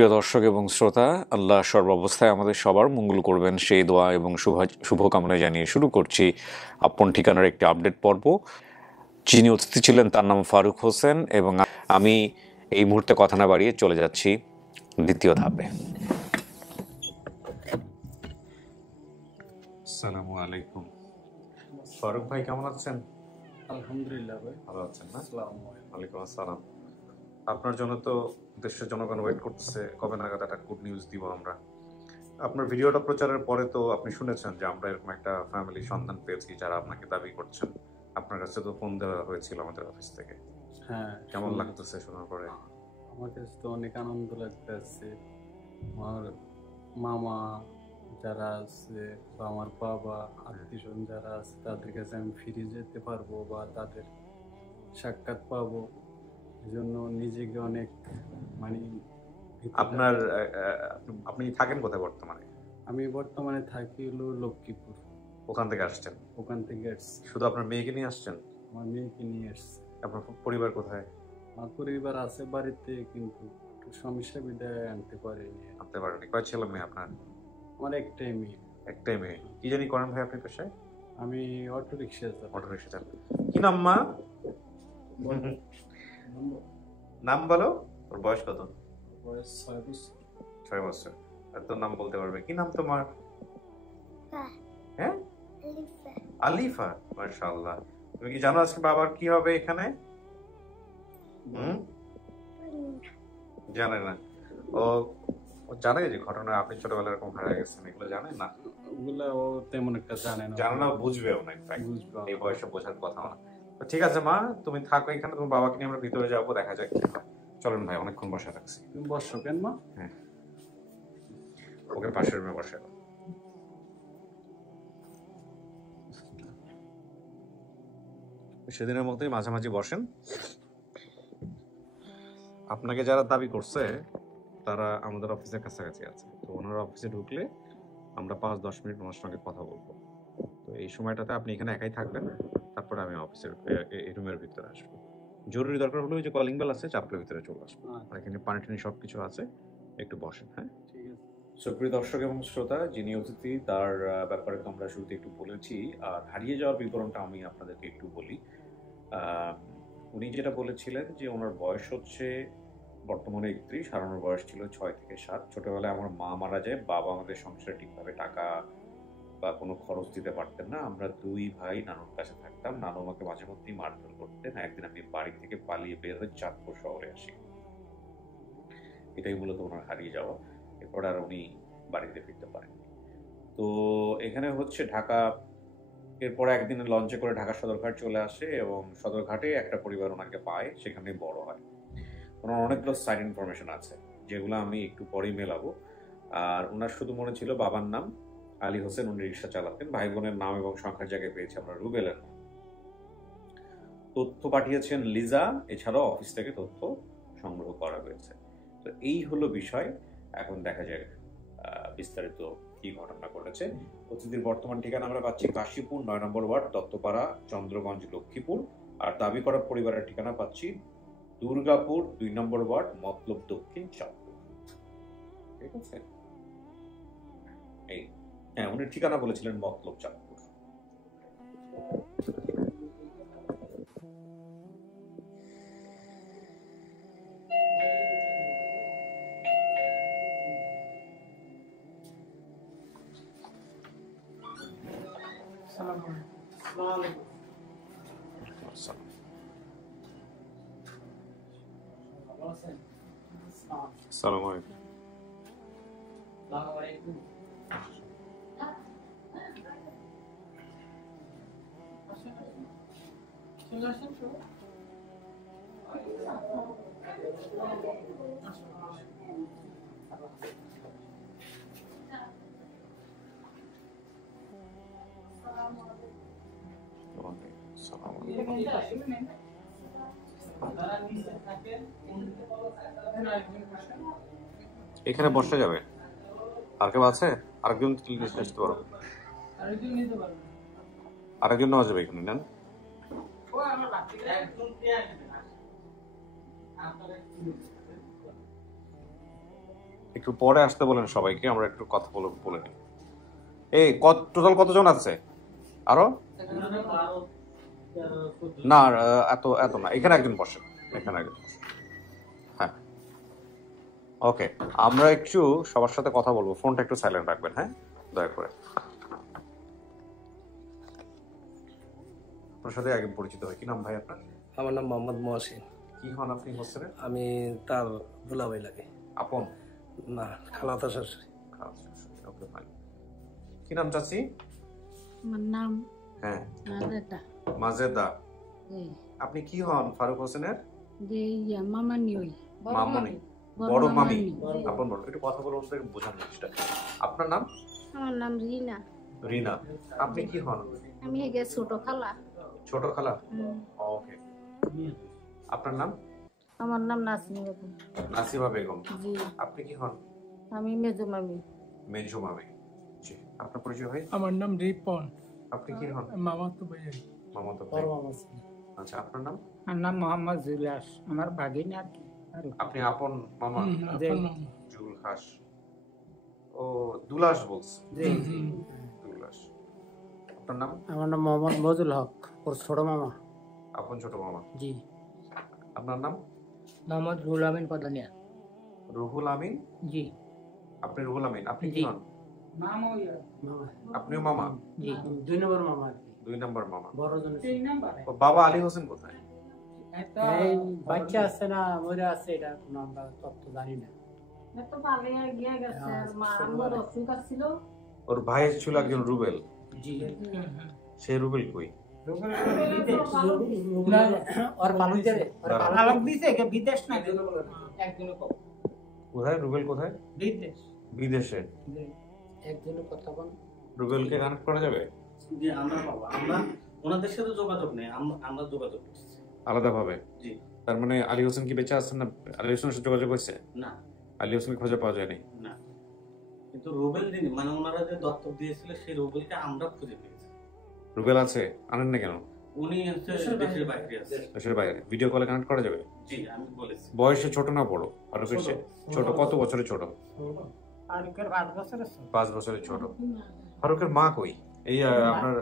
সুপ্রিয় দর্শক এবং শ্রোতা, আল্লাহ সর্বাবস্থায় আমাদের সবার মঙ্গল করবেন সেই দোয়া এবং শুভকামনা জানিয়ে শুরু করছি আপন ঠিকানার একটি আপডেট পর্ব। যিনি অতিথি ছিলেন তার নাম ফারুক হোসেন, এবং আমি এই মুহূর্তে কথা না বাড়িয়ে চলে যাচ্ছি দ্বিতীয় ধাপে। আসসালামু আলাইকুম। ফারুক ভাই কেমন আছেন? আলহামদুলিল্লাহ ভাই, ভালো আছেন না? আসসালামু আলাইকুম। ওয়ালাইকুম আসসালাম। আপনার জন্য তো দেশের জনগণ ওয়েট করতেছে, কবে নাগাদ একটা গুড নিউজ দিব আমরা। আপনার ভিডিওটা প্রচারের পরে তো আপনি শুনেছেন যে আমরা এরকম একটা ফ্যামিলি সন্ধান পেয়েছি যারা আপনাকে দাবি করছেন। আপনার কাছে তো ফোন দেওয়া হয়েছিল আমাদের অফিস থেকে। হ্যাঁ, কেমন লাগতেছে শোনার পরে? আমার কাছে তো অনেক আনন্দ লাগতেছে। আমার মামা যারা আছে বা আমার বাবা আত্মীয়স্বজন যারা আছে তাদের কাছে আমি ফিরে যেতে পারবো বা তাদের সাক্ষাৎ পাবো, এই জন্য নিজেকে অনেক আপনার আপনি থাকেন কোথায় বর্তমানে? আমি বর্তমানে থাকি হলো লক্ষ্মীপুর। ওখান থেকে আসছেন? ওখান থেকে আসছি। শুধু আপনার মেয়েকে নিয়ে আসছেন? আমার মেয়েকে নিয়ে আসছি। আপনার পরিবার কোথায়? আমার পরিবার আছে বাড়িতে, কিন্তু একটু সমস্যা বিধায় আনতে পারিনি। আনতে পারেনি? কয় ছেলে মেয়ে আপনার? আমার একটাই মেয়ে। একটাই মেয়ে। কি জানি করেন ভাই আপনি পেশায়? আমি অটো রিক্সা চালাই। অটো রিক্সা চালান। কি নাম মা? নাম বলো। ওর বয়স কত? বয়স 6 বছর। 6 বছর। আর তোর নাম বলতে পারবে? কি নাম তোমার? হ্যাঁ, আলিফা। মাশাআল্লাহ। তুমি কি জানো আজকে বাবার কি হবে এখানে? জানে না। ও জানে যে ঘটনা আপনি ছোটবেলায় এরকম হারিয়ে গেছেন, এগুলো জানে না? ওগুলা ও তেমন একটা জানে না। জানে না, বুঝবেও না। ইনফ্যাক্ট এই বয়সে বোঝার কথা না। তো ঠিক আছে মা, তুমি থাকো এখানে, তোমার বাবাকে নিয়ে আমরা ভিতরে যাবো, দেখা যাক কি হয়। চলেন ভাই, অনেকক্ষণ বসে থাকছি। তুমি বসো কেন মা? হ্যাঁ, ওকে পাশের রুমে বসে। সেদিনের মতোই মাঝামাঝি বসেন। আপনাকে যারা দাবি করছে তারা আমাদের অফিসের কাছাকাছি আছে, তো ওনার অফিসে ঢুকলে আমরা 5-10 মিনিট ওনার সঙ্গে কথা বলবো। তো এই সময়টাতে আপনি এখানে একাই থাকবেন, তারপরে আমি অফিসের এই রুমের ভিতরে আসবো। জরুরি দরকার হলে ওই যে কলিং বেল আছে, চাপলে ভিতরে চলে আসবো। আর এখানে পানি টানি সবকিছু আছে, একটু বসেন। হ্যাঁ, ঠিক আছে। সুপ্রিয় দর্শক এবং শ্রোতা, যিনি অতিথি তার ব্যাপারে তো আমরা শুরুতে একটু বলেছি, আর হারিয়ে যাওয়ার বিবরণটা আমি আপনাদেরকে একটু বলি। উনি যেটা বলেছিলেন যে ওনার বয়স হচ্ছে বর্তমানে 31, হারানোর বয়স ছিল 6 থেকে 7। ছোটবেলায় আমার মা মারা যায়, বাবা আমাদের সংসারে ঠিকভাবে টাকা বা কোনো খরচ দিতে পারতেন না। আমরা 2 ভাই নানুর কাছে থাকতাম। নানু আমাকে মাঝে মধ্যেই মারধর করতেন। একদিন আমি বাড়ি থেকে পালিয়ে বের হয়ে চাঁদপুর শহরে আসি। এটাই মূলত ওনার হারিয়ে যাওয়া। এরপর আর উনি বাড়িতে ফিরতে পারেননি। তো এখানে হচ্ছে ঢাকা, এরপর একদিন লঞ্চে করে ঢাকা সদরঘাট চলে আসে এবং সদরঘাটে একটা পরিবার ওনাকে পায়, সেখানে বড় হয়। ওনার অনেকগুলো সাইড ইনফরমেশন আছে যেগুলো আমি একটু পরেই মেলাবো। আর ওনার শুধু মনে ছিল বাবার নাম আলী হোসেন, উনি রিক্সা চালাতেন। ভাই বোনের নাম এবং সংখ্যার জায়গায় পেয়েছি আমরা রুবেলের নাম। তথ্য পাঠিয়েছেন লিজা, এছাড়াও অফিস থেকে তথ্য সংগ্রহ করা হয়েছে। তো এই হলো বিষয়। এখন দেখা যাক বিস্তারিত কি ঘটনা ঘটেছে। অতিথির বর্তমান ঠিকানা আমরা পাচ্ছি কাশীপুর 9 নম্বর ওয়ার্ড, দত্তপাড়া, চন্দ্রগঞ্জ, লক্ষ্মীপুর। আর দাবি করা পরিবারের ঠিকানা পাচ্ছি দুর্গাপুর 2 নম্বর ওয়ার্ড, মতলব দক্ষিণ, চাঁদপুর। ঠিক আছে, এই হ্যাঁ, উনি ঠিকানা বলেছিলেন মতলব চাঁদপুর। আসসালামু আলাইকুম। এখানে বসা যাবে? আর কেউ আছে? আরেকজন আসতে পারো? আরেকজন নেওয়া যাবে এখানে? নেন। একটু পরে আসতে বলেন সবাইকে, আমরা একটু কথা বলে নিই। এই টোটাল কতজন আছে আরো? না এত এত না, এখানে একজন বসে, এখানে একজন বসে। হ্যাঁ ওকে, আমরা একটু সবার সাথে কথা বলবো, ফোনটা একটু সাইলেন্ট রাখবেন, হ্যাঁ দয়া করে। আপনার সাথে আগে পরিচিত হয়, কি নাম ভাই আপনার? আমার নাম মোহাম্মদ মহসিন। কি হন আপনি হোস্টেলে? আমি তার দুলাভাই লাগে। আপন না, খালাতো শাশুড়ি। Okay fine. কি নাম চাচি? আমার নাম হ্যাঁ মাজেদা। মাজেদা। জি। আপনি কি হন ফারুক হোসেনের? যে মামানি ওই মামনি, বড় মামি, আপন বড়। একটু কথা বলে ওদের বোঝান জিনিসটা। আপনার নাম? আমার নাম রিনা। রিনা। আপনি কি হন? আমি এগে ছোট খালা। ছোট খালা। ওকে। আপনার নাম? আমার নাম নাসিমা বেগম। নাসিমা বেগম। জি। আপনি কি হন? আমি মেজো মামি। মেজো মামি। জি। আপনার পরিচয় ভাই? আমার নাম রিপন। আপনি কি হন? মামাতো ভাই। মামাতো ভাই। আচ্ছা, আপনার নাম? আমার নাম মোহাম্মদ জুলাস, আমার ভাগিনা আর কি। আপনি আপন মামা? আপন জুলহাস। ও দুলাস বলছে। জি। দুলাস। আপনার নাম? আমার নাম মোহাম্মদ মজুল হক, ওর ছোট মামা। আপন ছোট মামা। জি। আপনার নাম? মোহাম্মদ রুহুল আমিন প্রধানিয়া। রুহুল আমিন। জি। আপনি রুহুল আমিন, আপনি কি জি। হন? মামা। আপনিও মামা? জি, 2 নম্বর মামা আর কি। 2 নম্বর মামা। বড় জন 3 নম্বর। ও, বাবা আলী হোসেন কোথায়? এই বাচ্চা আছে না, মরে আছে, এটা কোনো আমরা তথ্য জানি না। এত ভালো গিয়ে গেছে, আর মা আমার অসুখ ছিল। ওর ভাই ছিল একজন রুবেল। জি। সেই রুবেল কই? ওর পালক দেবে, ওর পালক দিছে কে বিদেশ না একজনের কম। কোথায় রুবেল, কোথায়? বিদেশ। বিদেশে। একজনের কথা বল। রুবেলকে কানেক্ট করা যাবে? জি, আমরা বাবা, আমরা ওনাদের সাথে যোগাযোগ নেই, আমরা যোগাযোগ করছি আলাদা ভাবে। জি। তার মানে আলী হোসেন কি বেঁচে আছেন না? আলী হোসেনের সাথে যোগাযোগ হয়েছে? না আলী হোসেনকে খুঁজে পাওয়া যায়নি। না, কিন্তু রুবেল যিনি, মানে ওনারা যে দত্তক দিয়েছিল সেই রুবেলকে আমরা খুঁজে পেয়েছি। রুবেল আছে, আনেন না কেন? উনি হচ্ছে দেশের বাইরে আছে। দেশের বাইরে। ভিডিও কলে কানেক্ট করা যাবে? জি, আমি বলেছি। বয়সে ছোট না বড়? ফারুকের চেয়ে ছোট। কত বছরের ছোট? ফারুকের 5 বছরের ছোট। 5 বছরের ছোট। ফারুকের মা কই? এই আপনার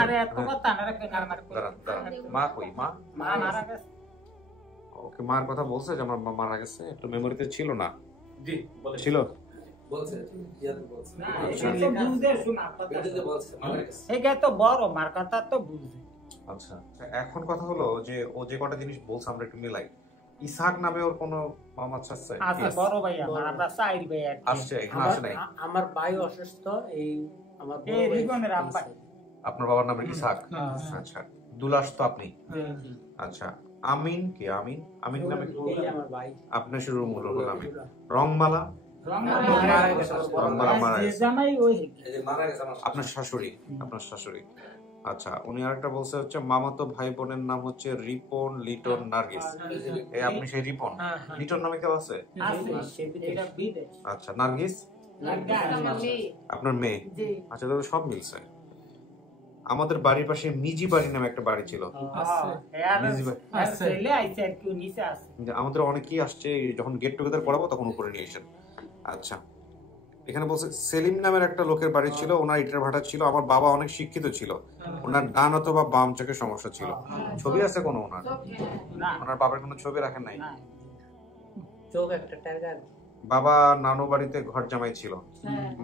আরে এত কথা না রাখেন, আমার দাঁড়ান দাঁড়ান, মা কই? মা মারা গেছে। ওকে, মার কথা বলছে যে আমার মা মারা গেছে, একটু মেমোরিতে ছিল না? জি, বলেছি। ছিল। বলছে, ইয়াতে বলছে। না, এটা তো বুঝতে শোনা কথা। এটা বলছে, মারা গেছে। এইটা তো বড় মার কথা তো বুঝবে। আচ্ছা, এখন কথা হলো যে ও যে কটা জিনিস বলছে আমরা একটু মিলাই। ইসহাক নামে ওর কোনো মামা আছে? আছে বড় ভাই আমার, আমরা 4 ভাই আর কি। আসছে, এখানে আসে নাই? আমার ভাই অসুস্থ, এই আমার বড় ভাই রিবনের আব্বা। আপনার বাবার নাম ইসহাক? আচ্ছা। দুলাস তো আপনি? জি। আচ্ছা। আমিন কি? আমিন, আমিন নামে এই আমার ভাই। আপনার শুরু রুহুল আমিন। রংমালা? রংমালা মারা গেছে। জামাই ওই এই যে মারা গেছে আমার আপনার শাশুড়ি? আপনার শাশুড়ি। আচ্ছা, উনি আরেকটা বলছে হচ্ছে মামাতো ভাই বোনের নাম হচ্ছে রিপন, লিটন, নার্গিস। এই আপনি সেই রিপন? লিটন নামে কেউ আছে? আছে, এটা বিদেশ। আচ্ছা, নার্গিস? আপনার মেয়ে? জি। আচ্ছা, তবে সব মিলছে। আমাদের বাড়ির পাশে মিজি বাড়ি নামে একটা বাড়ি ছিল। মিজি বাড়ি। ছেলে আইছে আর কি, নিচে আছে। আমাদের অনেকেই আসছে, যখন গেট টুগেদার করাবো তখন উপরে নিয়ে এসেন। আচ্ছা, এখানে বলছে সেলিম নামের একটা লোকের বাড়ি ছিল, ওনার ইটের ভাটা ছিল। আমার বাবা অনেক শিক্ষিত ছিল, ওনার ডান অথবা বাম চোখের সমস্যা ছিল। ছবি আছে কোনো ওনার? না, ওনার বাবার কোনো ছবি রাখেন নাই? না। চোখ একটা টার্গার। বাবা নানু বাড়িতে ঘর জামাই ছিল।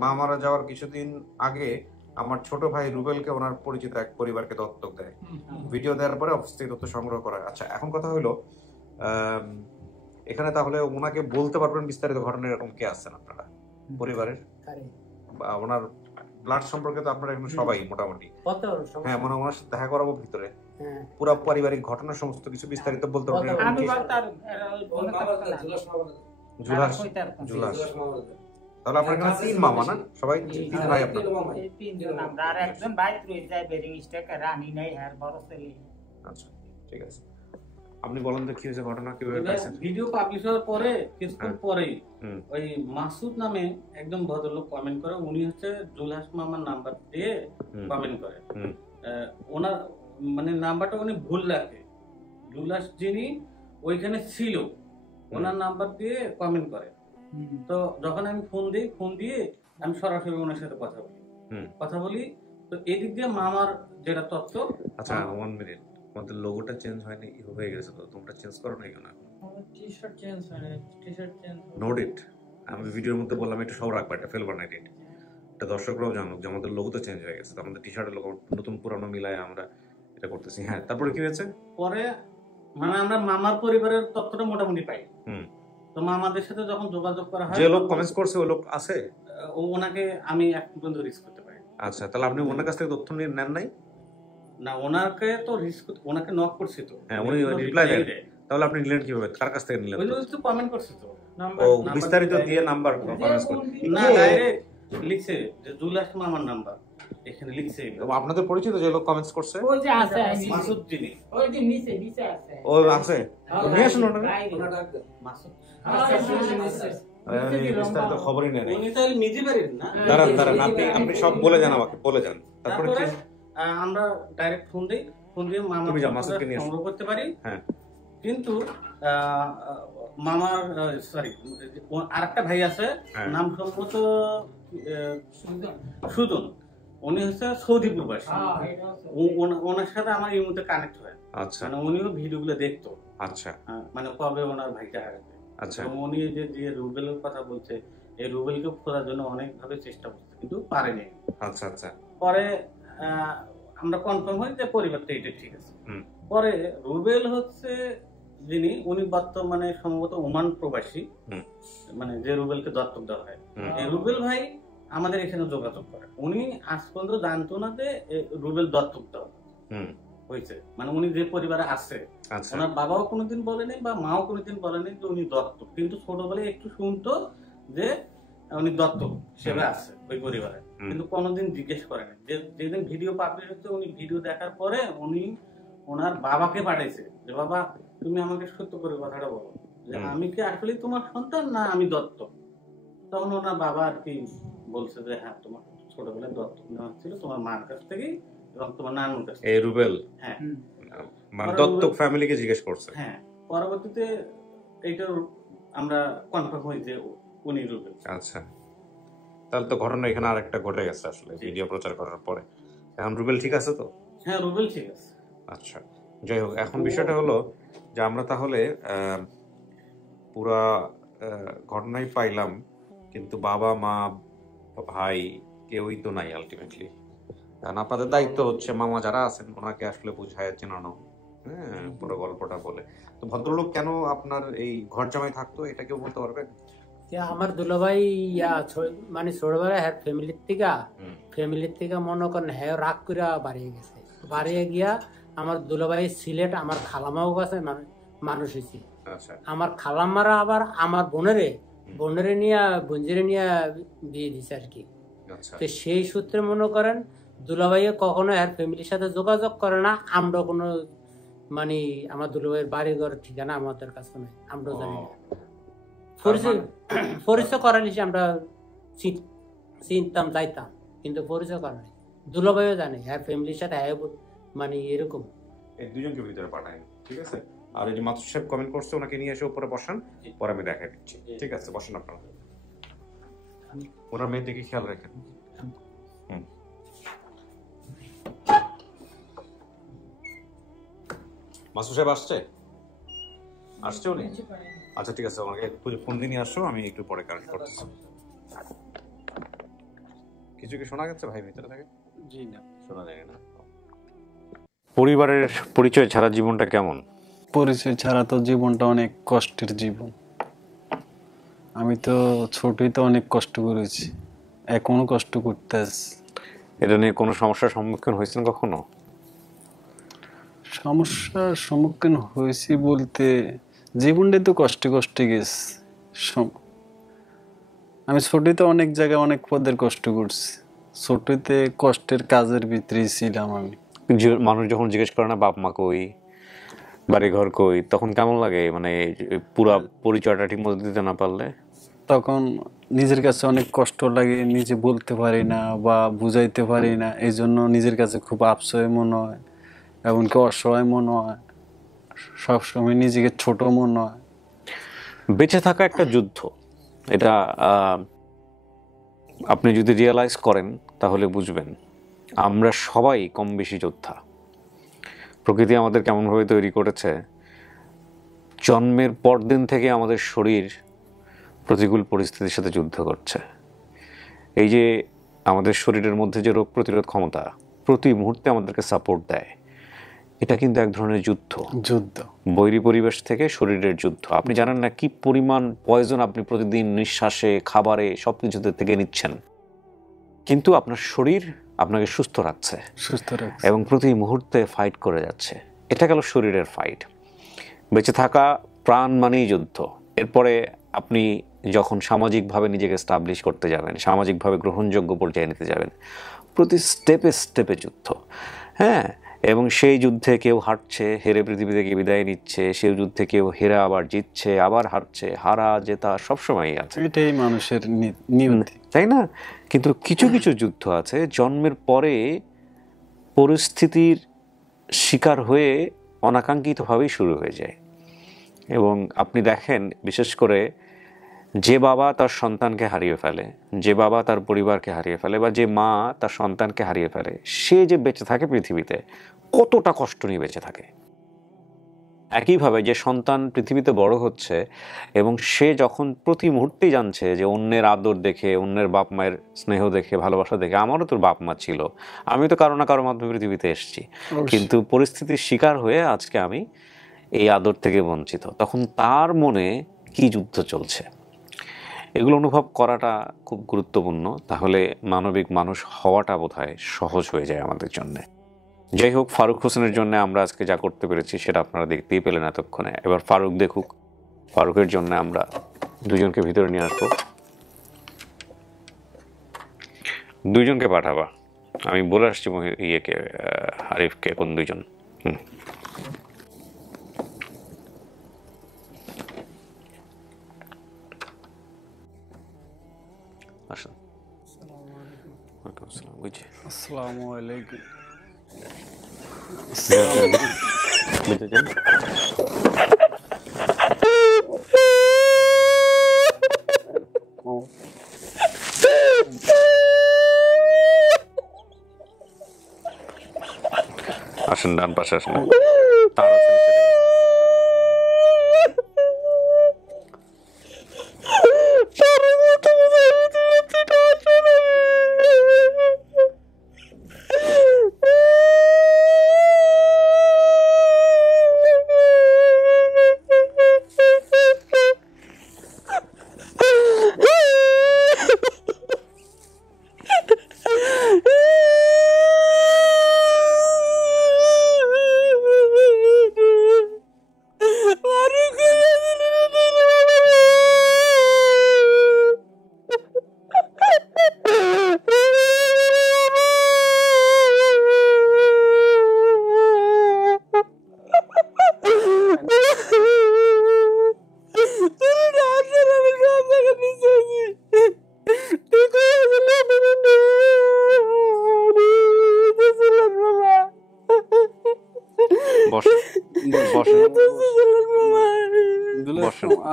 মা মারা যাওয়ার কিছুদিন আগে আমার ছোট ভাই রুবেলকে ওনার পরিচিত এক পরিবারকে দত্তক দেয়। ভিডিও দেওয়ার পরে অফিস থেকে তথ্য সংগ্রহ করা হয়। আচ্ছা, এখন কথা হলো এখানে তাহলে ওনাকে বলতে পারবেন বিস্তারিত ঘটনা এরকম কে আছেন আপনারা পরিবারের? বা ওনার ব্লাড সম্পর্কে তো আপনারা এখন সবাই মোটামুটি। হ্যাঁ, মানে ওনার সাথে দেখা করাবো ভিতরে, পুরো পারিবারিক ঘটনা সমস্ত কিছু বিস্তারিত বলতে পারবেন? আমি বলতাম জুলাস। জুলাস। তাহলে আপনার এখানে 3 মামা না? সবাই 3 ভাই আপনার? এই 3 জন আমরা, আর একজন ভাই রয়ে যায় বেরিং স্টেক, রানী নাই আর বড় ছেলে। আচ্ছা, ঠিক আছে। আপনি বলেন তো কি হয়েছে, ঘটনা কিভাবে পাইছেন? ভিডিও পাবলিশ হওয়ার পরে কিছুক্ষণ পরেই ওই মাসুদ নামে একজন ভদ্রলোক কমেন্ট করে। উনি হচ্ছে জুলহাস মামার নাম্বার দিয়ে কমেন্ট করে। ওনার মানে নাম্বারটা উনি ভুল রাখে। জুলহাস যিনি ওইখানে ছিল, ওনার নাম্বার দিয়ে কমেন্ট করে। তো যখন আমি ফোন দিয়ে আমি সরাসরি ওনার সাথে কথা বলি তো এদিক দিয়ে মামার যেটা তথ্য। আচ্ছা 1 মিনিট, তোমাদের লোগোটা চেঞ্জ হয়নি, হয়ে গেছে তো তোমরা চেঞ্জ করো না কেন? টি-শার্ট চেঞ্জ হয় না, টি-শার্ট চেঞ্জ নোট ইট, আমি ভিডিওর মধ্যে বললাম একটু সব রাখবা, এটা ফেলবা না, এটা দর্শকরাও জানুক যে আমাদের লোগো তো চেঞ্জ হয়ে গেছে, আমাদের টি শার্টের লোগো নতুন পুরানো মিলায় আমরা এটা করতেছি। হ্যাঁ, তারপরে কি হয়েছে? পরে মানে আমরা মামার পরিবারের তথ্যটা মোটামুটি পাই। তো মামাদের সাথে যখন যোগাযোগ করা হয়, যে লোক কমেন্টস করছে ওই লোক আছে, ওনাকে আমি এখন পর্যন্ত রিস্ক করতে পারি। আচ্ছা, তাহলে আপনি ওনার কাছ থেকে তথ্য নিয়ে নেন নাই? না, ওনাকে তো রিস্ক, ওনাকে নক করছি তো। হ্যাঁ, উনি রিপ্লাই দেন, তাহলে আপনি নিলেন কিভাবে? কার কাছ থেকে নিলেন? ওই তো কমেন্ট করছে তো, ও বিস্তারিত দিয়ে নাম্বার কমেন্টস করে না, ডাইরেক্ট লিখছে যে জুলাস মামার নাম্বার এখানে লিখছে। আপনাদের পরিচিত যে লোক কমেন্টস করছে? ওই যে আছে মাসুদ যিনি, ওই যে নিচে আছে। ও আছে, নিয়ে আসুন ওটা। মাসুদ বিস্তারিত খবরই নেই। উনি তাহলে নিজে পারেন না। দাঁড়ান, আপনি সব বলে যান আমাকে, বলে যান। তারপরে আমরা ডাইরেক্ট ফোন দিয়ে মামাকে সংগ্রহ করতে পারি। হ্যাঁ, কিন্তু মামার আরেকটা ভাই আছে, নাম সম্ভবত সুজন, উনি হচ্ছে সৌদি প্রবাসী। ওনার সাথে আমার এই মুহূর্তে কানেক্ট হয়। আচ্ছা, মানে উনিও ভিডিওগুলো দেখতো। আচ্ছা, মানে কবে ওনার ভাইটা হারাবে। আচ্ছা, উনি যে রুবেলের কথা বলছে, এই রুবেলকে খোঁজার জন্য অনেক ভাবে চেষ্টা করছে কিন্তু পারেনি। আচ্ছা, আচ্ছা। পরে আমরা কনফার্ম হই যে পরিবারটা এটা ঠিক আছে। পরে রুবেল হচ্ছে যিনি, উনি বর্তমানে সম্ভবত ওমান প্রবাসী, মানে যে রুবেলকে দত্তক দেওয়া হয়, এই রুবেল ভাই আমাদের এখানে যোগাযোগ করে। উনি আজ পর্যন্ত জানতো না যে রুবেল দত্তক দেওয়া হয়েছে, মানে উনি যে পরিবারে আছে ওনার বাবাও কোনোদিন বলেনি বা মাও কোনোদিন বলেনি যে উনি দত্তক, কিন্তু ছোটবেলায় একটু শুনতো যে উনি দত্তক হিসেবে আছে ওই পরিবারে, কিন্তু কোনোদিন জিজ্ঞেস করেনি। যেদিন ভিডিও পাবলিশ হচ্ছে, উনি ভিডিও দেখার পরে উনি ওনার বাবাকে পাঠাইছে যে বাবা তুমি আমাকে সত্য করে কথাটা বলো যে আমি কি আসলে তোমার সন্তান না আমি দত্তক। তখন ওনার বাবা আর কি বলছে যে হ্যাঁ তোমার ছোটবেলায় দত্তক নেওয়া হচ্ছিল তোমার মার কাছ থেকে এবং তোমার নানুর কাছ থেকে। রুবেল হ্যাঁ, মানে দত্তক ফ্যামিলিকে জিজ্ঞেস করছে। হ্যাঁ, পরবর্তীতে এইটা আমরা কনফার্ম হই যে উনি রুবেল। আচ্ছা, তাহলে তো ঘটনা এখানে আরেকটা ঘটে গেছে আসলে ভিডিও প্রচার করার পরে। এখন রুবেল ঠিক আছে তো? হ্যাঁ, রুবেল ঠিক আছে। আচ্ছা, যাই হোক, এখন বিষয়টা হলো যে আমরা তাহলে পুরা ঘটনাই পাইলাম, কিন্তু বাবা মা ভাই কেউই তো নাই আলটিমেটলি। কারণ আপনাদের দায়িত্ব হচ্ছে মামা যারা আছেন ওনাকে আসলে বুঝায় চেনানো, হ্যাঁ, পুরো গল্পটা বলে। তো ভদ্রলোক কেন আপনার এই ঘর জামাই থাকতো এটা কেউ বলতে পারবেন? আমার দুলাভাই মানে ছোটবেলায় হ্যাঁ ফ্যামিলির থেকে মনে করেন হ্যাঁ রাগ করে বাড়িয়ে গেছে। বাড়িয়ে গিয়া আমার দুলাভাই সিলেট, আমার খালামাও কাছে মানুষ হয়েছে। আমার খালামারা আবার আমার বোনেরে নিয়ে বঞ্জিরে নিয়ে বিয়ে দিছে আর কি। তো সেই সূত্রে মনে করেন দুলাভাই কখনো এর ফ্যামিলির সাথে যোগাযোগ করে না। আমরা কোনো মানে আমার দুলাভাইয়ের বাড়ি ঘর ঠিকানা আমাদের কাছে নাই, আমরা জানি না। পরিচয় করালি আমরা চিনতাম যাইতাম, কিন্তু পরিচয় করালি দুলাভাইও জানে আর ফ্যামিলির সাথে মানে এরকম। এই দুজনকে ভিতরে পাঠাই, ঠিক আছে? আর এই যে মাসুদ সাহেব কমেন্ট করছে ওনাকে নিয়ে এসে উপরে বসান, পরে আমি দেখাই দিচ্ছি। ঠিক আছে, বসেন আপনারা। ওনার মেয়ের দিকে খেয়াল রাখেন। মাসুদ সাহেব আসছে উনি? আচ্ছা, ঠিক আছে, আমাকে ফোন দিয়ে নিয়ে আসো, আমি একটু পরে কানেক্ট করতেছি। কিছু কি শোনা গেছে ভাই ভিতরে থেকে? জি না, শোনা যায় না। পরিবারের পরিচয় ছাড়া জীবনটা কেমন? পরিচয় ছাড়া তো জীবনটা অনেক কষ্টের জীবন। আমি তো ছোটই তো অনেক কষ্ট করেছি, এখনো কষ্ট করতেছি। এটা নিয়ে কোনো সমস্যার সম্মুখীন হয়েছেন কখনো? সমস্যার সম্মুখীন হয়েছি বলতে জীবনটাই তো কষ্টে গেছে। আমি ছোটতে অনেক জায়গায় অনেক পদের কষ্ট করছি। ছোটতে কষ্টের কাজের ভিতরেই ছিলাম আমি। মানুষ যখন জিজ্ঞেস করে না বাপ মা কই, বাড়ি ঘর কই, তখন কেমন লাগে? মানে পুরা পরিচয়টা ঠিক মতো দিতে না পারলে তখন নিজের কাছে অনেক কষ্ট লাগে, নিজে বলতে পারি না বা বুঝাইতে পারি না, এই জন্য নিজের কাছে খুব আফসোস মনে হয়, এমনকি অসহায় মনে হয়, সবসময় নিজেকে ছোট মনে হয়। বেঁচে থাকা একটা যুদ্ধ, এটা আপনি যদি রিয়েলাইজ করেন তাহলে বুঝবেন আমরা সবাই কম বেশি যোদ্ধা। প্রকৃতি আমাদের কেমনভাবে তৈরি করেছে, জন্মের পরদিন থেকে আমাদের শরীর প্রতিকূল পরিস্থিতির সাথে যুদ্ধ করছে। এই যে আমাদের শরীরের মধ্যে যে রোগ প্রতিরোধ ক্ষমতা প্রতি মুহূর্তে আমাদেরকে সাপোর্ট দেয়, এটা কিন্তু এক ধরনের যুদ্ধ। বৈরী পরিবেশ থেকে শরীরের যুদ্ধ। আপনি জানেন না কি পরিমাণ পয়জন আপনি প্রতিদিন নিঃশ্বাসে, খাবারে, সব কিছুতে থেকে নিচ্ছেন, কিন্তু আপনার শরীর আপনাকে সুস্থ রাখছে এবং প্রতি মুহূর্তে ফাইট করে যাচ্ছে। এটা গেল শরীরের ফাইট। বেঁচে থাকা, প্রাণ মানেই যুদ্ধ। এরপরে আপনি যখন সামাজিকভাবে নিজেকে এস্টাবলিশ করতে যাবেন, সামাজিকভাবে গ্রহণযোগ্য পর্যায়ে নিতে যাবেন, প্রতি স্টেপে স্টেপে যুদ্ধ। হ্যাঁ, এবং সেই যুদ্ধে কেউ হারছে, হেরে পৃথিবী থেকে বিদায় নিচ্ছে, সেই যুদ্ধে কেউ হেরে আবার জিতছে, আবার হারছে। হারা জেতা সবসময়ই আছে, এটাই মানুষের নিয়তি, তাই না? কিন্তু কিছু কিছু যুদ্ধ আছে জন্মের পরে পরিস্থিতির শিকার হয়ে অনাকাঙ্ক্ষিতভাবেই শুরু হয়ে যায়। এবং আপনি দেখেন, বিশেষ করে যে বাবা তার সন্তানকে হারিয়ে ফেলে, যে বাবা তার পরিবারকে হারিয়ে ফেলে, বা যে মা তার সন্তানকে হারিয়ে ফেলে, সে যে বেঁচে থাকে পৃথিবীতে কতটা কষ্ট নিয়ে বেঁচে থাকে। একইভাবে যে সন্তান পৃথিবীতে বড় হচ্ছে এবং সে যখন প্রতি মুহূর্তেই জানছে যে অন্যের আদর দেখে, অন্যের বাপ মায়ের স্নেহ দেখে, ভালোবাসা দেখে, আমারও তোর বাপ মা ছিল, আমি তো কারো না কারো মাধ্যমে পৃথিবীতে এসেছি, কিন্তু পরিস্থিতির শিকার হয়ে আজকে আমি এই আদর থেকে বঞ্চিত, তখন তার মনে কি যুদ্ধ চলছে, এগুলো অনুভব করাটা খুব গুরুত্বপূর্ণ। তাহলে মানবিক মানুষ হওয়াটা বোধহয় সহজ হয়ে যায় আমাদের জন্য। যাই হোক, ফারুক হোসেনের জন্য আমরা আজকে যা করতে পেরেছি সেটা আপনারা দেখতেই পেলেন এতক্ষণে। এবার ফারুক দেখুক। ফারুকের জন্য আমরা দুজনকে ভিতরে নিয়ে আসবো। দুইজনকে পাঠাবা, আমি বলে আসছি ইয়েকে, আরিফকে, কোন দুইজন। আসুন। আসসালামু আলাইকুম। আসেন, ডান পাশে আসেন। তার আছে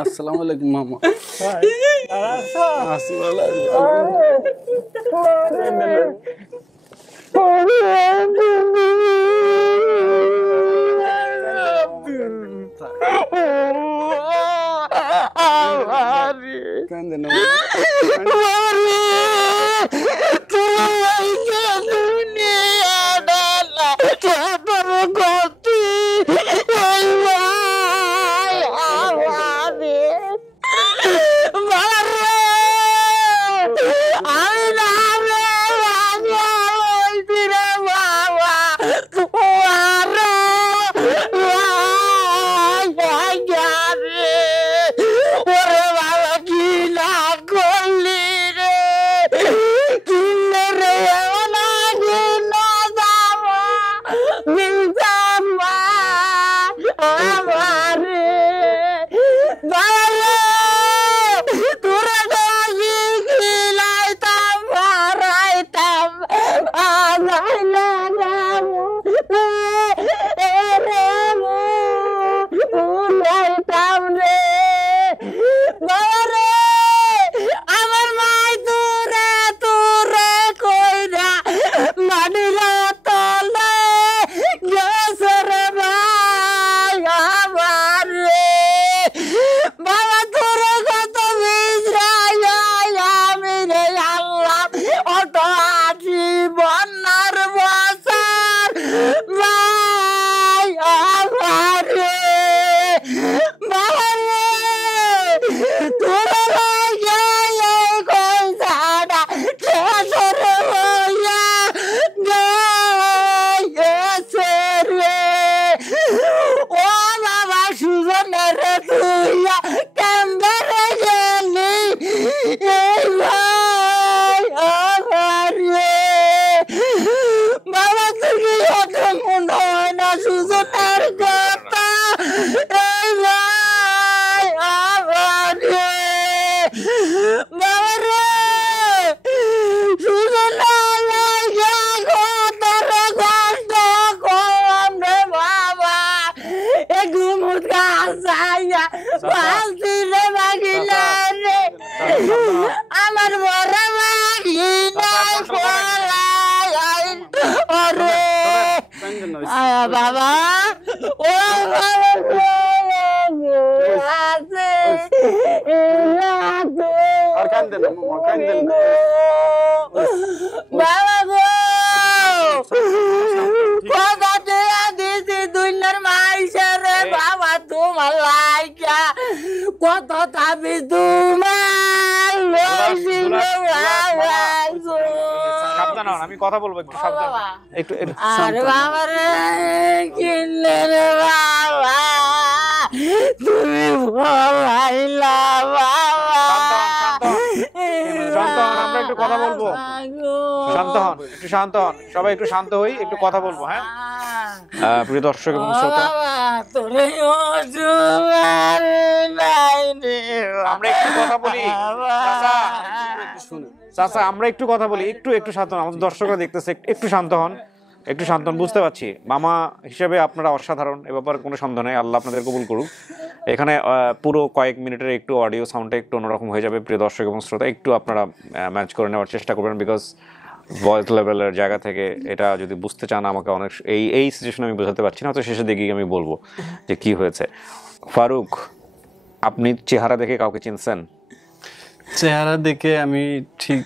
আসসালামু আলাইকুম মামা। ওরে বাবা কি না করলি বাবা ও আর কান্দেন না মামা, কান্দেন না। বাবা গো কথা দেয়া দিছি দুইনার মাইসা রে বাবা তোমার লাইকা কত তাবি তোমার লইছি বাবা সাবধান হন, আমি কথা বলবো, একটু সাবধান, একটু আরে বাবা রে কিনলে রে বাবা তুমি বলাইলা বাবা শান্ত হন, আমরা একটু কথা বলবো, শান্ত হন, একটু শান্ত হন, সবাই একটু শান্ত হই, একটু কথা বলবো। হ্যাঁ প্রিয় দর্শক এবং শ্রোতা, আমরা একটু কথা বলি, চাচা আমরা একটু কথা বলি, একটু শান্ত হন, আমাদের দর্শকরা দেখতেছে, একটু শান্ত হন, একটু শান্ত হন। বুঝতে পারছি মামা হিসেবে আপনারা অসাধারণ, এ ব্যাপারে কোনো সন্দেহ নেই, আল্লাহ আপনাদের কবুল করুক। এখানে পুরো কয়েক মিনিটের একটু অডিও সাউন্ডটা একটু অন্যরকম হয়ে যাবে, প্রিয় দর্শক এবং শ্রোতা একটু আপনারা ম্যাচ করে নেওয়ার চেষ্টা করবেন, বিকজ ভয়েস লেভেলের জায়গা থেকে এটা যদি বুঝতে চান আমাকে অনেক এই সিচুয়েশন আমি বোঝাতে পারছি না, তো শেষের দিকেই আমি বলবো যে কি হয়েছে। ফারুক, আপনি চেহারা দেখে কাউকে চিনছেন? চেহারা দেখে আমি ঠিক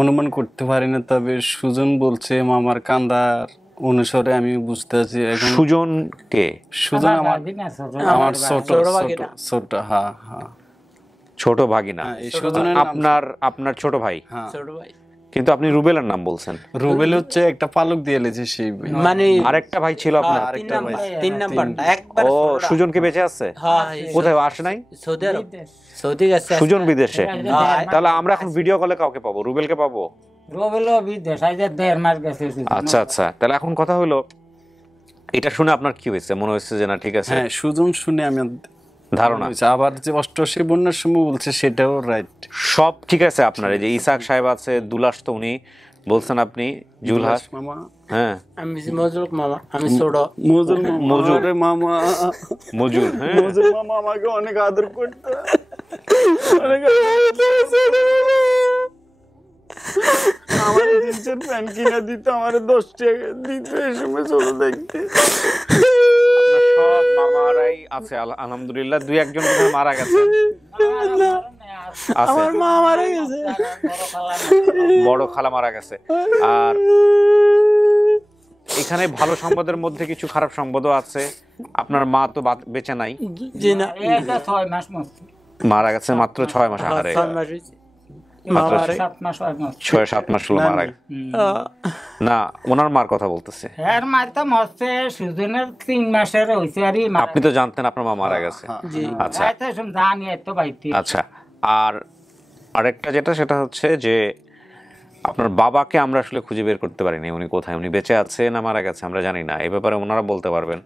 অনুমান করতে পারি না, তবে সুজন বলছে মামার কান্দার অনুসারে আমি বুঝতে আছি। সুজন কে? সুজন আমার ছোট হ্যাঁ ছোট ভাগিনা। আপনার ছোট ভাই? কিন্তু আপনি রুবেলের নাম বলছেন। রুবেল হচ্ছে একটা পালক দিয়ে লেছে সেই, মানে আরেকটা ভাই ছিল আপনার? আরেকটা ভাই 3 নাম্বারটা একবার। ও সুজন কি বেঁচে আছে? কোথায় আসে নাই? সৌদি আরব, সৌদি গেছে। সুজন বিদেশে? তাহলে আমরা এখন ভিডিও কলে কাউকে পাবো? রুবেলকে পাবো? রুবেলও বিদেশ আইছে 1.5 মাস গেছে। আচ্ছা, তাহলে এখন কথা হলো, এটা শুনে আপনার কি হয়েছে? মনে হচ্ছে যে না ঠিক আছে? হ্যাঁ, সুজন শুনে আমি ধারণা, আবার যে 88 বন্যার সময় বলছে সেটাও রাইট, সব ঠিক আছে। আপনার এই যে ইসাক সাহেব আছে, দুলাস তো উনি বলছেন, আপনি জুলহাস মামা, হ্যাঁ আমি মজুর মামা, আমি ছোট মজুর মামা, মজুর, হ্যাঁ মজুর মামা আমাকে অনেক আদর করতো, আমার জিন্সের প্যান্ট কিনে দিত, আমার 10 টাকা দিত এই সময় ছোট দেখতে। সব মামারাই আছে আলহামদুলিল্লাহ, 2-1 জন মারা গেছে, আমার মা মারা গেছে, বড় খালা মারা গেছে। আর এখানে ভালো সংবাদের মধ্যে কিছু খারাপ সংবাদও আছে। আপনার মা তো বেঁচে নাই, জি না, 6 মাস মারা গেছে মাত্র 6 মাস। আরে 6-7 মাস হলো মারা গেছে। না, ওনার মার কথা বলতেছে। এর মার তো মরছে সুজনের 3 মাসের হইছে। আর আপনি তো জানতেন আপনার মা মারা গেছে? আচ্ছা জানি তো বাইতে। আচ্ছা, আর আরেকটা যেটা সেটা হচ্ছে যে আপনার বাবাকে আমরা আসলে খুঁজে বের করতে পারিনি, উনি কোথায়, উনি বেঁচে আছে না মারা গেছে আমরা জানি না। এই ব্যাপারে ওনারা বলতে পারবেন।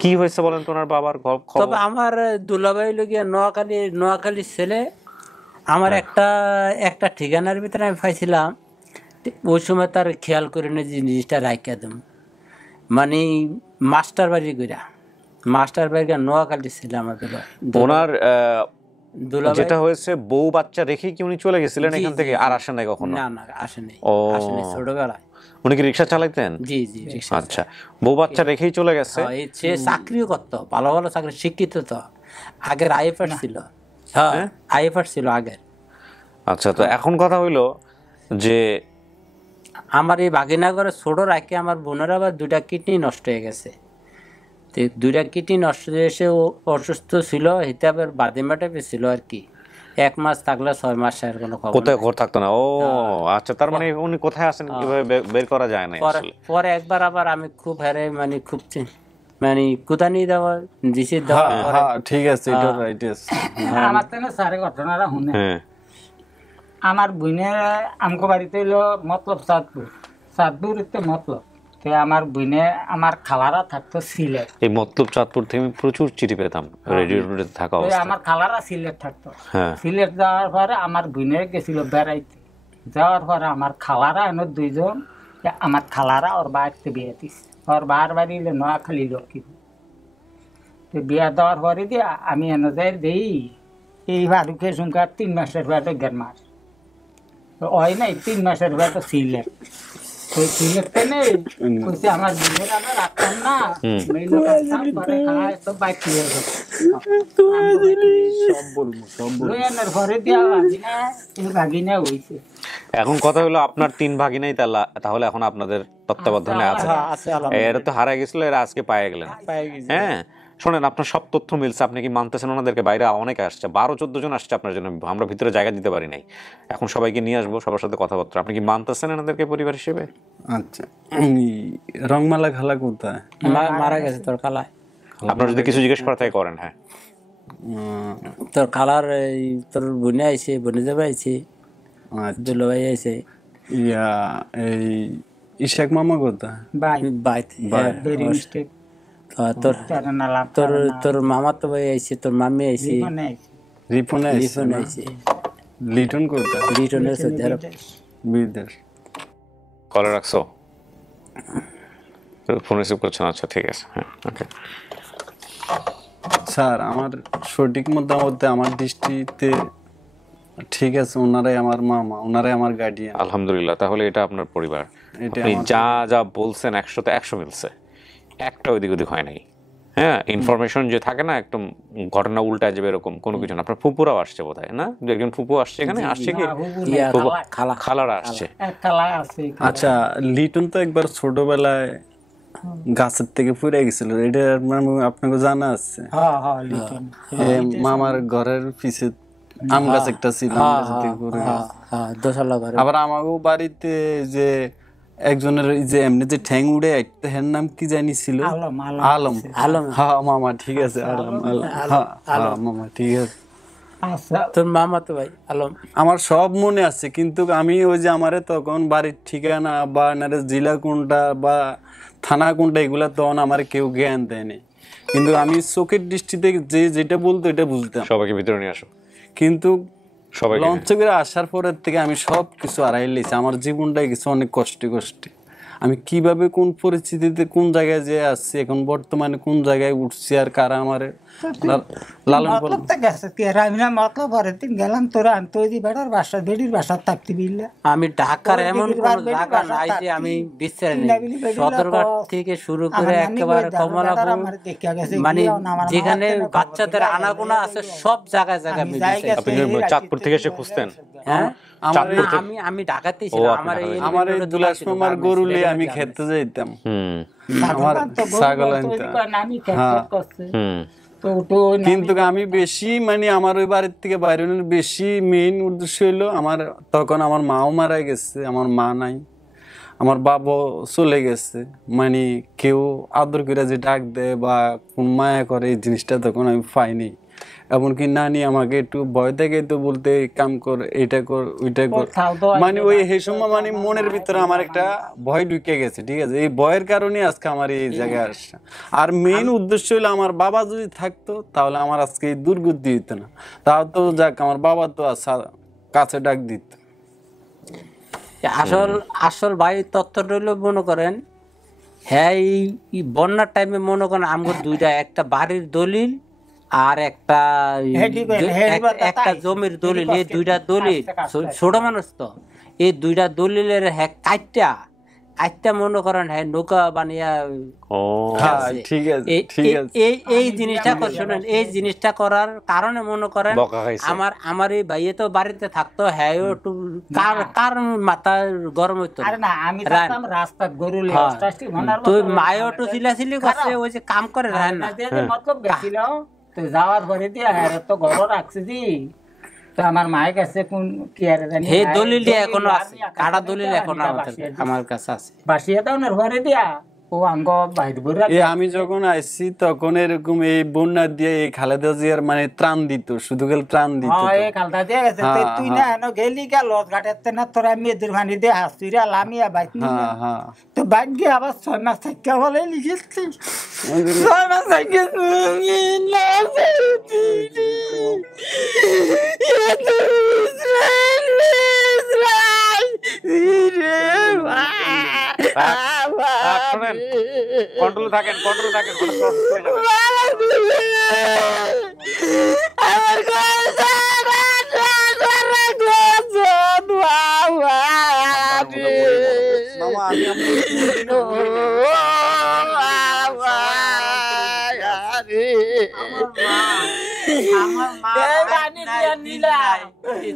কি হয়েছে বলেন তো ওনার বাবার খবর? তবে আমার দুলাভাই লগিয়া নোয়াখালীর ছেলে, আমার একটা ঠিকানার ভিতরে আমি পাইছিলাম, ওই সময় তার খেয়াল করে না জিনিসটা রাখিয়া দেব, মানে মাস্টার বাড়ি নোয়াখালীর ছেলে আমাদের। ওনার যেটা হয়েছে, বউ বাচ্চা রেখে কি উনি চলে গেছিলেন এখান থেকে? আর আসেন নাই কখনো? না আসেনি, ছোটবেলায়। উনি কি রিক্সা চালাইতেন? জি রিক্সা। আচ্ছা, বউ বাচ্চা রেখেই চলে গেছে। সে চাকরিও করতো, ভালো চাকরি, শিক্ষিত তো, আগের আইএফআর ছিল। হ্যাঁ, আইএফআর ছিল আগের। আচ্ছা, তো এখন কথা হইলো যে আমার এই বাগিনাগরে ছোট রাখে আমার বোনের আবার 2টা কিডনি নষ্ট হয়ে গেছে। 2টা কিডনি নষ্ট হয়ে এসে ও অসুস্থ ছিল, হিতে আবার বাদিমাটা ছিল আর কি। 1 মাস থাকলে 6 মাস আর কোনো খবর। কোথায় ঘর থাকতো না? ও আচ্ছা, তার মানে উনি কোথায় আছেন কিভাবে বের করা যায় না আসলে। পরে একবার আবার আমি খুব খুব কুদানি দেওয়া দিছি। ঠিক আছে, এটা রাইট আছে। আমার তো না সারে ঘটনাটা শুনে। আমার বোনের আমগো বাড়িতে হইলো মতলব চাঁদপুর মতলব। আমার বোনে আমার খালারা থাকতো সিলেট। এই মতলব চাঁদপুর থেকে আমি প্রচুর চিঠি পেতাম রেডিওতে থাকা অবস্থায়। আমার খালারা সিলেট থাকতো। সিলেট যাওয়ার পরে আমার বোনে গেছিল বেড়াইতে। যাওয়ার পরে আমার খালারা এনে 2 জন, আমার খালারা ওর বাড়িতে বিয়ে দিস। ওর বাড়ি নোয়াখালী লক্ষ্মী। তো বিয়ে দেওয়ার পরে দিয়ে আমি এনে যাই দেই এই ফারুকের সংখ্যা 3 মাসের বেড়ে 1.5 মাস। ওই নাই 3 মাসের বেড়ে সিলেট। সিলেটে নেই কইছে আমার বোনের আমরা রাখতাম না মেইলো কাজটা পরে খায় তো বাইক নিয়ে গেল সব বলবো লয়ানের ঘরে দিয়া ভাগিনা এই ভাগিনা হইছে। এখন কথা হলো আপনার 3 ভাগিনাই তাহলে এখন আপনাদের তত্ত্বাবধানে আছে। এরা তো হারায় গেছিল, এরা আজকে পায়ে গেলেন। হ্যাঁ শোনেন, আপনার সব তথ্য মিলছে, আপনি কি মানতেছেন ওনাদেরকে? বাইরে অনেকে আসছে, 12-14 জন আসছে আপনার জন্য, আমরা ভিতরে জায়গা দিতে পারি নাই। এখন সবাইকে নিয়ে আসবো, সবার সাথে কথাবার্তা। আপনি কি মানতেছেন এনাদেরকে পরিবার হিসেবে? আচ্ছা, রংমালা খালা কোথায়? মারা গেছে তোর খালা। আপনার যদি কিছু জিজ্ঞেস করা থাকে করেন। হ্যাঁ, তোর খালার তোর বোনে আইছে, বোনে যাবে আইছে, দুলাভাই আইছে। ইয়া এই ইশাক মামা কোথায়? তোর মামা তো ভাই আইছে, তোর মামি আইছে, রিপন আইছে। লিটন কোথায়? লিটনের বিদেশ। কলে রাখছো? ফোন রিসিভ করছো না? আচ্ছা ঠিক আছে। হ্যাঁ ওকে স্যার, আমার সঠিক মধ্যে আমার দৃষ্টিতে ঠিক আছে, ওনারাই আমার মামা, ওনারাই আমার গার্ডিয়ান। আলহামদুলিল্লাহ, তাহলে এটা আপনার পরিবার। আপনি যা যা বলছেন 100-তে 100 মিলছে, একটা ওইদিক ওদিক হয় নাই। হ্যাঁ, ইনফরমেশন যে থাকে না একদম ঘটনা উল্টা যাবে এরকম কোনো কিছু না। আপনার ফুপুরাও আসছে বোধ হয় না? একজন ফুপু আসছে এখানে, আসছে কি খালারা আসছে? আচ্ছা, লিটন তো একবার ছোটবেলায় গাছের থেকে পড়ে গেছিল, এটা আপনাকে জানা আছে? মামার ঘরের পিছে আম গাছ একটা ছিল, আবার আমাকেও বাড়িতে যে একজনের যে এমনি যে ঠ্যাং উড়ে একটা, হের নাম কি জানি ছিল, আলম। হ্যাঁ মামা ঠিক আছে, আলম। হ্যাঁ মামা ঠিক আছে। তোর মামা তো ভাই আলম, আমার সব মনে আছে, কিন্তু আমি ওই যে আমারে তখন বাড়ির ঠিকানা বা জেলা কোনটা বা থানা কোনটা এগুলা তখন আমার কেউ জ্ঞান দেয়নি, কিন্তু আমি চোখের দৃষ্টিতে যেটা বলতো এটা বুঝতাম। সবাইকে ভিতরে নিয়ে আসো। কিন্তু লঞ্চ করে আসার পরের থেকে আমি সব কিছু হারাই লেছি। আমার জীবনটাই কিছু অনেক কষ্টে আমি কিভাবে কোন পরিস্থিতিতে কোন জায়গায় যে আসছি, এখন বর্তমানে কোন জায়গায় উঠছি, আর কারা আমার লালন পালন আমি ঢাকার এমন কোন জায়গা নাই যে আমি বিশ্রাম নেই। সদরঘাট থেকে শুরু করে একেবারে কমলাপুর, মানে যেখানে বাচ্চাদের আনাগোনা আছে সব জায়গায় জায়গায় আপনি চাঁদপুর থেকে এসে খুঁজতেন? হ্যাঁ, আমি ঢাকাতেই ছিলাম। আমার এই দুলাস মামার গরু নিয়ে আমি খেতে যাইতাম, আমার ছাগল আনতাম। কিন্তু আমি বেশি মানে আমার ওই বাড়ির থেকে বাইরের বেশি মেইন উদ্দেশ্য হইলো আমার তখন আমার মাও মারা গেছে, আমার মা নাই, আমার বাবা চলে গেছে, মানে কেউ আদর করে যে ডাক দেয় বা কোন মায়া করে এই জিনিসটা তখন আমি পাইনি। এমনকি নানি আমাকে একটু ভয় দেখে তো বলতে কাম কর, এটা কর, ওইটা কর, মানে ওই সেই সময় মানে মনের ভিতরে আমার একটা ভয় ঢুকে গেছে। ঠিক আছে, এই ভয়ের কারণে আজকে আমার এই জায়গায় আসছে। আর মেইন উদ্দেশ্য হলো আমার বাবা যদি থাকতো তাহলে আমার আজকে এই দুর্গতি হইতো না। তাও তো যাক, আমার বাবা তো কাছে ডাক দিত। আসল ভাই তত্ত্ব রইল, মনে করেন হ্যাঁ এই বন্যার টাইমে মনে করেন আমার দুইটা, একটা বাড়ির দলিল আর একটা জমির দলিল, এই দুইটা দলিল ছোট মানুষ তো, এই দুইটা দলিলের হ্যাঁ কাটটা মনে করেন হ্যাঁ নৌকা বানিয়া এই জিনিসটা শুনেন, এই জিনিসটা করার কারণে মনে করেন আমার এই ভাইয়ে তো বাড়িতে থাকতো, হ্যাঁ একটু কার মাথা গরম হইতো, তুই মায়ও একটু চিলাচিলি করছে, ওই যে কাম করে রাখেন না তো যাওয়ার পরে দিয়ে তো ঘর রাখছে জি, তো আমার মায়ের কাছে কোন কি আর জানি এই দলিল এখনো আছে, কাটা দলিল এখনো আমার কাছে আছে, বাসিয়া দাও না ঘরে দিয়া ও আঙ্গ বাইরে বইরা। আমি যখন আইছি তখন এরকম এই বন্যা দিয়ে এই খালেদা জিয়ার মানে ত্রাণ দিত, শুধু গেল ত্রাণ দিত। এই খালেদা দিয়ে গেছে, তুই না এনো গেলি গেল ঘাটেতে না, তোরা মেয়েদের ভানি দিয়ে হাসুইরা লামিয়া বাইত নি, তো বাইক গিয়ে আবার 6 মাস থাকা বলে লিখেছি, 6 মাস থেকে কন্ট্রোল থাকেন।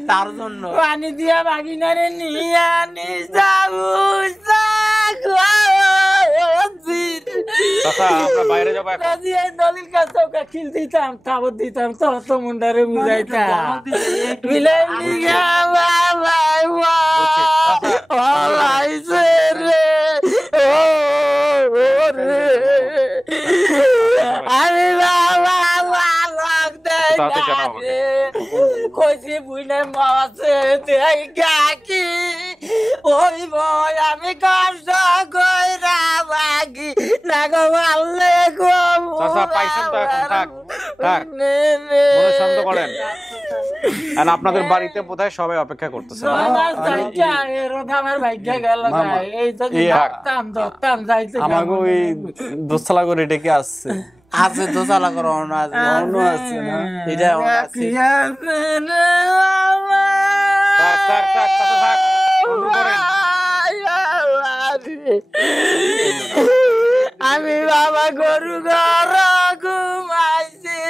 তার জন্য পানি দিয়া বাগিনারে নিয়ে আনি যাবো বাইরে যাবো দলিল কাছে ওকে খিল দিতাম খাবার দিতাম তো মুন্ডারে বুঝাইতাম মিলাই রে আরে বাবা কইছি বুঝলে মাছে কাকি ওই বই আমি কষ্ট কইরা বাগি না গো মারলে গো পাইছেন তো এখন থাক থাক শান্ত করেন। আপনাদের বাড়িতে বোধহয় সবাই অপেক্ষা করতেছে আমার ভাগ্য গেল এই তো ধরতাম যাইতে আমাকে ওই দোতলা করে ডেকে আসছে আছে দোতলা করে অন্য আছে না এটা আমি বাবা গরু ঘর ঘুমাইছি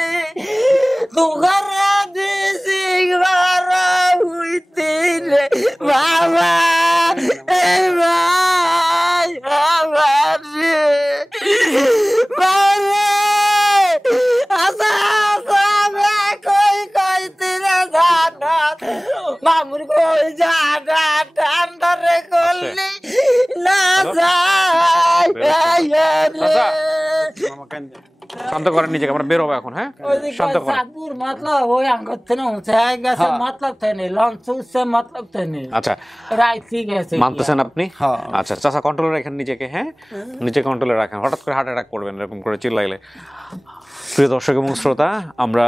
দুঘর দিছি ঘর হইতে রে বাবা এই ভাই আমার রে বাবা আসা কই কই তিরে জানা মামুর কই জানা ঠান্ডারে করলি না শান্ত করেন নিজেকে, আমরা বেরোবো এখন। হ্যাঁ শান্ত করেন। मतलब वो अंगत थे ना ऊंचाएगा से मतलब थे नहीं लॉन्च से मतलब थे नहीं। আচ্ছা রাইছি গেছে মানতেছেন আপনি? আচ্ছা চাচা কন্ট্রোলে রাখেন নিজেকে। হ্যাঁ নিজে কন্ট্রোলে রাখেন, হঠাৎ করে হার্ট অ্যাটাক করবেন এরকম করে চিল্লাইলে। প্রিয় দর্শক এবং শ্রোতা, আমরা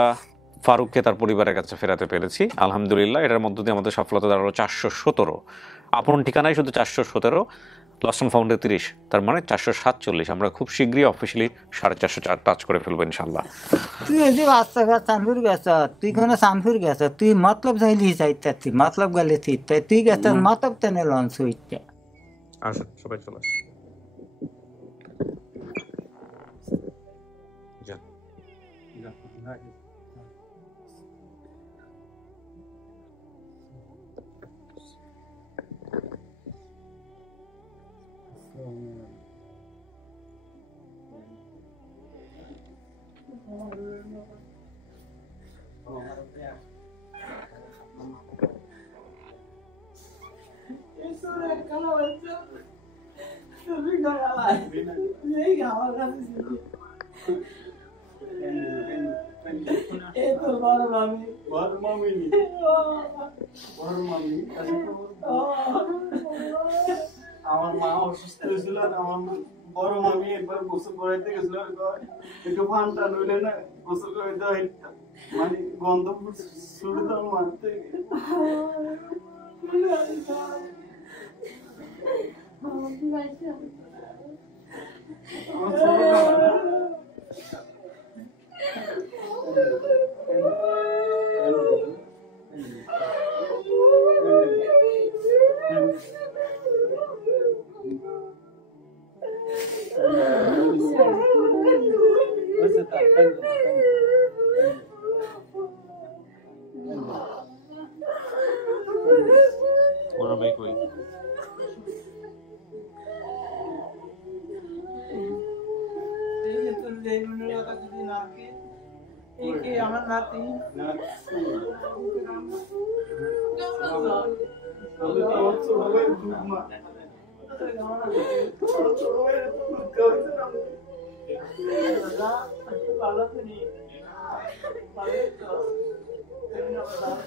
ফারুককে তার পরিবারের কাছে ফেরাতে পেরেছি আলহামদুলিল্লাহ। এটার মধ্য দিয়ে আমাদের সফলতা দাঁড়ালো 417। আপন ঠিকানায় শুধু 417, লস্টন ফাউন্ডে 30, তার মানে 447। আমরা খুব শীঘ্রই অফিসিয়ালি 450 টাচ করে ফেলবো ইনশাল্লাহ। তুই এসে বাচ্চা সানপুর গেছ, তুই কোনো সানপুর গেছ, তুই মতলব যাইলি যাইতে মতলব গেলে তুই গেছ মতলব তেনে লঞ্চ হইতে। আসুন সবাই চলে আসুন। আমার মা অসুস্থ হয়েছিল, আমার বড় মামি একবার গোসল করাইতে গেছিল, একটু ফান্টা নইলে না গোসল করাইতে মানে গন্ধ শুরু তো মারতে আমার নাতি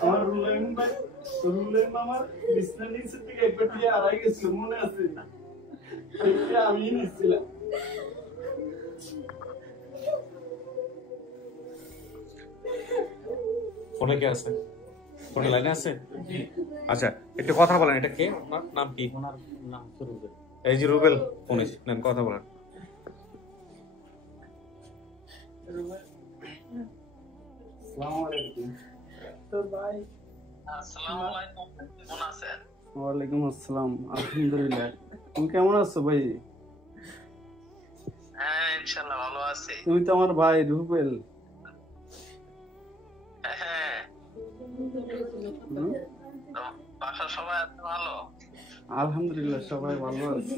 আমার রুলেন মামার বিছনা নিচে থেকে একবার দিয়ে আড়াই গেছিল, মনে আছে? আমি নিচ্ছিলাম। ফোনে কে আছে? ফোনে লাইনে আছে? আচ্ছা একটু কথা বলেন। এটা কে? আপনার নাম কি? ওনার নাম রুবেল। এই যে রুবেল ফোনে নেন, কথা বলেন। আসসালামু আলাইকুম। আসসালামু আলাইকুম, কেমন আছেন? ওয়ালাইকুম আসসালাম। আলহামদুলিল্লাহ। তুমি কেমন আছো ভাই? হ্যাঁ ইনশাআল্লাহ ভালো আছি। তুমি তো আমার ভাই রুবেল। হ্যাঁ। বাসার সবাই ভালো? আলহামদুলিল্লাহ সবাই ভালো আছে।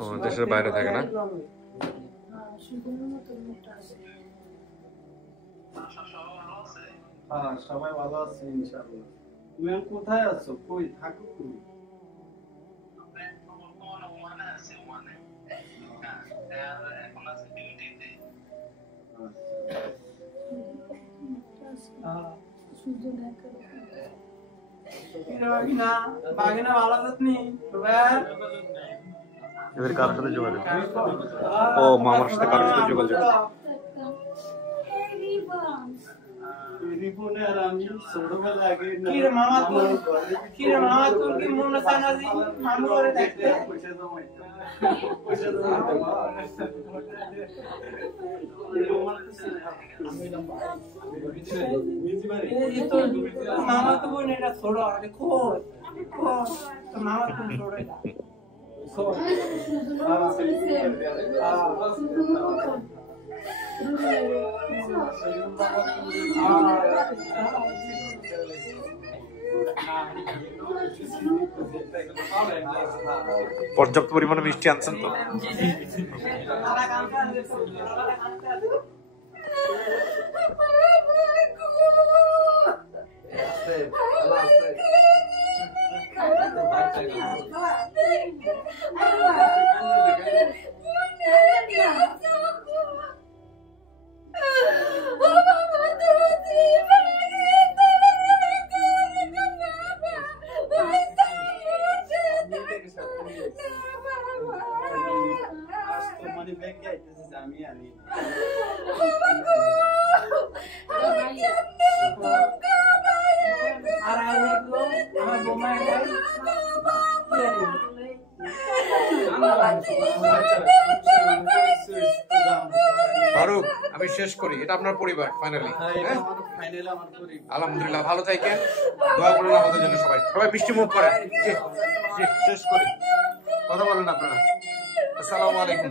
ও দেশের বাইরে থাকে না? হ্যাঁ সবাই ভালো আছে ইনশাআল্লাহ। তুমি এখন কোথায় আছো? কই থাকো তুমি? এদের কারোর সাথে যোগাযোগ? ও মামার সাথে কারোর সাথে যোগাযোগ? রিপনে আর আমি ছোটবেলা আগে কি রে মামা তোর কি মন আছে না জি মামু করে দেখতে পয়সা জমাইতো। মামা তো বোন এটা ছোট আরে খোল তো মামা তো ছোট এটা পর্যাপ্ত পরিমাণে মিষ্টি আনছেন তো? ফারুক, আমি শেষ করি, এটা আপনার পরিবার ফাইনালি। আলহামদুলিল্লাহ, ভালো থাকেন, দোয়া করুন আমাদের জন্য। সবাই সবাই মিষ্টি মুখ করেন। শেষ করি, কথা বলেন আপনারা। আসসালামু আলাইকুম।